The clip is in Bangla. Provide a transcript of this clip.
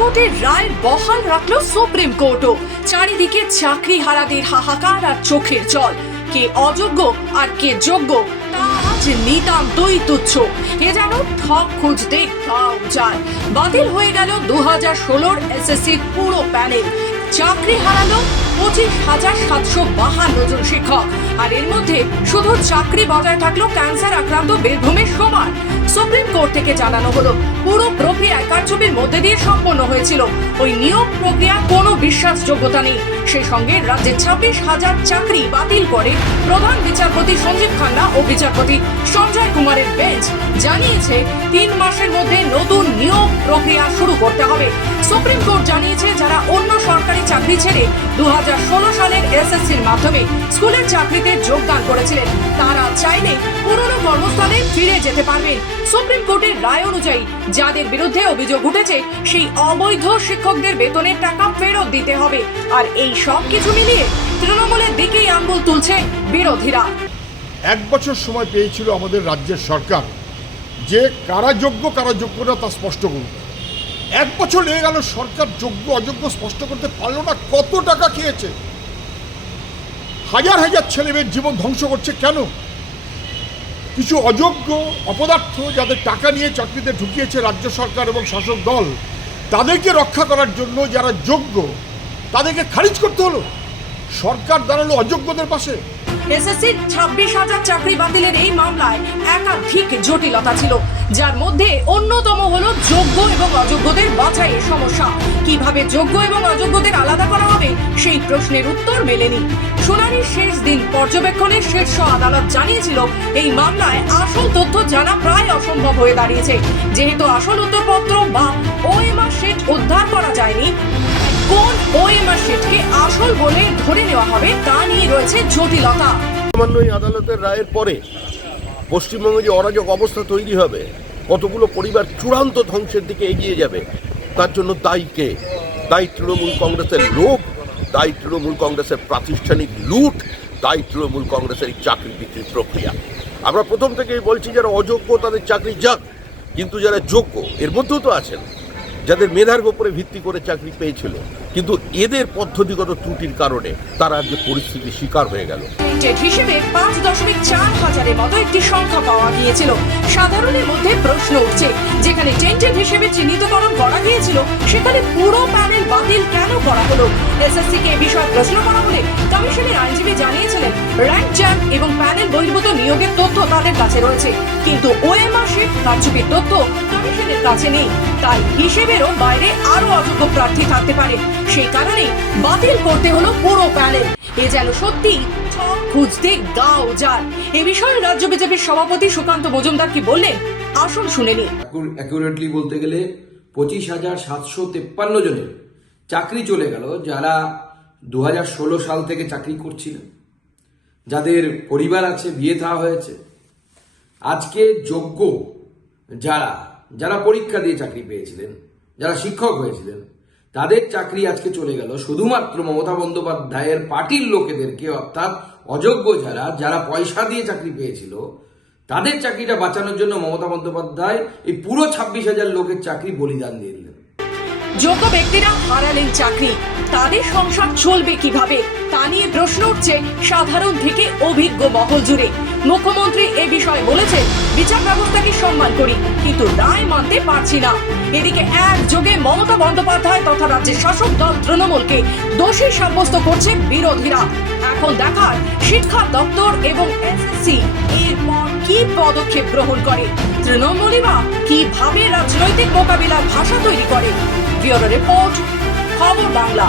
হাইকোর্টের রায় বহাল রাখলো সুপ্রিম কোর্টও। চারিদিকে চাকরি হারাদের হাহাকার আর চোখের জল। কে অযোগ্য আর কে যোগ্য তা আজ নিতান্তই তুচ্ছ। এ যেন ঠক খুঁজতে গাও যায়। বাতিল হয়ে গেল 2016 এসএসসির পুরো প্যানেল। চাকরি হারালো 25,752 জন শিক্ষক। আর এর মধ্যে শুধু চাকরি বজায় থাকলো ক্যান্সার আক্রান্ত বীরভূমের সবার। সুপ্রিম কোর্ট থেকে জানানো হলো পুরো প্রক্রিয়া কারচুপির মধ্যে দিয়ে সম্পন্ন হয়েছিল। ওই নিয়োগ প্রক্রিয়া কোনো বিশ্বাসযোগ্যতা নেই। সেই সঙ্গে রাজ্যের 26,000 চাকরি বাতিল করে প্রধান বিচারপতি সঞ্জীব খান্না ও বিচারপতি সঞ্জয় কুমারের বেঞ্চ জানিয়েছে 3 মাসের মধ্যে নতুন নিয়োগ প্রক্রিয়া শুরু করতে হবে। সুপ্রিম কোর্ট জানিয়েছে যারা অন্য সরকারি চাকরি ছেড়ে 2016 সালের এসএসসির মাধ্যমে স্কুলের চাকরিতে যোগদান করেছিলেন তারা চাইলে পুরনো কর্মস্থলে ফিরে যেতে পারবেন। সুপ্রিম কোর্টের রায় অনুযায়ী যাদের বিরুদ্ধে অভিযোগ উঠেছে সেই অবৈধ শিক্ষকদের বেতনের টাকা ফেরত দিতে হবে। আর এই সব কিছু মিলিয়ে তৃণমূলের দিকেই আঙ্গুল তুলছে বিরোধীরা। 1 বছর সময় পেয়েছিল আমাদের রাজ্যের সরকার যে কারা যোগ্য কারা যোগ্য না তা স্পষ্ট করবে। 1 বছর লেগে গেল, সরকার যোগ্য অযোগ্য স্পষ্ট করতে পারলো না। কত টাকা খেয়েছে, হাজার হাজার ছেলেমেয়ের জীবন ধ্বংস করছে। কেন? কিছু অযোগ্য অপদার্থ যাদের টাকা নিয়ে চাকরিতে ঢুকিয়েছে রাজ্য সরকার এবং শাসক দল, তাদেরকে রক্ষা করার জন্য যারা যোগ্য তাদেরকে খারিজ করতে হলো। সরকার দাঁড়ালো অযোগ্যদের পাশে। এসএসসির 26,000 চাকরি বাতিলের এই মামলায় একাধিক জটিলতা ছিল, যার মধ্যে অন্যতম হলো যোগ্য এবং অযোগ্যদের বাছাইয়ের সমস্যা। কিভাবে যোগ্য এবং অযোগ্যদের আলাদা করা হবে সেই প্রশ্নের উত্তর মেলেনি। শুনানির শেষ দিন পর্যবেক্ষণের শীর্ষ আদালত জানিয়েছিল এই মামলায় আসল তথ্য জানা প্রায় অসম্ভব হয়ে দাঁড়িয়েছে। যেহেতু আসল উত্তরপত্র বা ওএমআর শিট উদ্ধার করা যায়নি, কোন ওএমআর শিটকে আসল বলে ধরে নেওয়া হবে তা নিয়ে রয়েছে জটিলতা। সামান্য এই আদালতের রায়ের পরে পশ্চিমবঙ্গে যে অরাজক অবস্থা তৈরি হবে, কতগুলো পরিবার চূড়ান্ত ধ্বংসের দিকে এগিয়ে যাবে, তার জন্য দায়ী কে? দায়ী তৃণমূল কংগ্রেসের লোভ, দায়ী তৃণমূল কংগ্রেসের প্রাতিষ্ঠানিক লুট, দায়ী তৃণমূল কংগ্রেসের চাকরি বিক্রির প্রক্রিয়া। আমরা প্রথম থেকেই বলছি যারা অযোগ্য তাদের চাকরি যাক, কিন্তু যারা যোগ্য এর মধ্যেও তো আছেন যাদের মেধার উপরে ভিত্তি করে চাকরি পেয়েছিল, কিন্তু এদের পদ্ধতিগত ত্রুটির কারণে তারা আজকে পরিস্থিতির শিকার হয়ে গেল। হিসেবে 5.4 হাজারের মতো একটি সংখ্যা পাওয়া গিয়েছিল। সাধারণের মধ্যে প্রশ্ন উঠছে, যেখানে টেন্টেড হিসেবে চিহ্নিতকরণ করা গিয়েছিল সেখানে পুরো প্যানেল বাতিল কেন করা হলো? এসএসসি কে এই বিষয়ে প্রশ্ন করা হলে কমিশনের আইনজীবী জানিয়েছিলেন র্যাঙ্ক জ্যাম এবং প্যানেল বহির্ভূত নিয়োগের তথ্য তাদের কাছে রয়েছে, কিন্তু ওএমআর শিট কারচুপির তথ্য কমিশনের কাছে নেই। তাই হিসেবেরও বাইরে আরো অযোগ্য প্রার্থী থাকতে পারে। সেই কারণে বাতিল করতে হলো পুরো প্যানেল। এ যেন সত্যি ঠক খুঁজতে গাও যায়। এ বিষয়ে রাজ্য বিজেপির সভাপতি সুকান্ত মজুমদার কি বললেন আসুন শুনে নিন। অ্যাকুরেটলি বলতে গেলে 25,753 জনের চাকরি চলে গেল, যারা 2016 সাল থেকে চাকরি করছিলেন, যাদের পরিবার আছে, বিয়ে থা হয়েছে। আজকে যোগ্য যারা যারা পরীক্ষা দিয়ে চাকরি পেয়েছিলেন, যারা শিক্ষক হয়েছিলেন, তাদের চাকরি আজকে চলে গেল শুধুমাত্র মমতা বন্দ্যোপাধ্যায়ের পার্টির লোকেদেরকে, অর্থাৎ অযোগ্য যারা যারা পয়সা দিয়ে চাকরি পেয়েছিল তাদের চাকরিটা বাঁচানোর জন্য মমতা বন্দ্যোপাধ্যায় এই পুরো 26,000 লোকের চাকরি বলিদান দিয়ে দিলেন। যোগ্য ব্যক্তিরা হারালেন চাকরি, তাদের সংসার চলবে কিভাবে তা নিয়ে প্রশ্ন উঠছে সাধারণ থেকে অভিজ্ঞ মহল জুড়ে। মুখ্যমন্ত্রী এ বিষয়ে বলেছেন বিচার ব্যবস্থাকে সম্মান করি, কিন্তু রায় মানতে পারছি না। এদিকে একযোগে মমতা বন্দ্যোপাধ্যায় তথা রাজ্যের শাসক দল তৃণমূলকে দোষী সাব্যস্ত করছে বিরোধীরা। এখন দেখার শিক্ষা দপ্তর এবং এসএসসি এরপর কি পদক্ষেপ গ্রহণ করে, তৃণমূলই বা কিভাবে রাজনৈতিক মোকাবিলার ভাষা তৈরি করে। ব্যুরো রিপোর্ট, খবর বাংলা।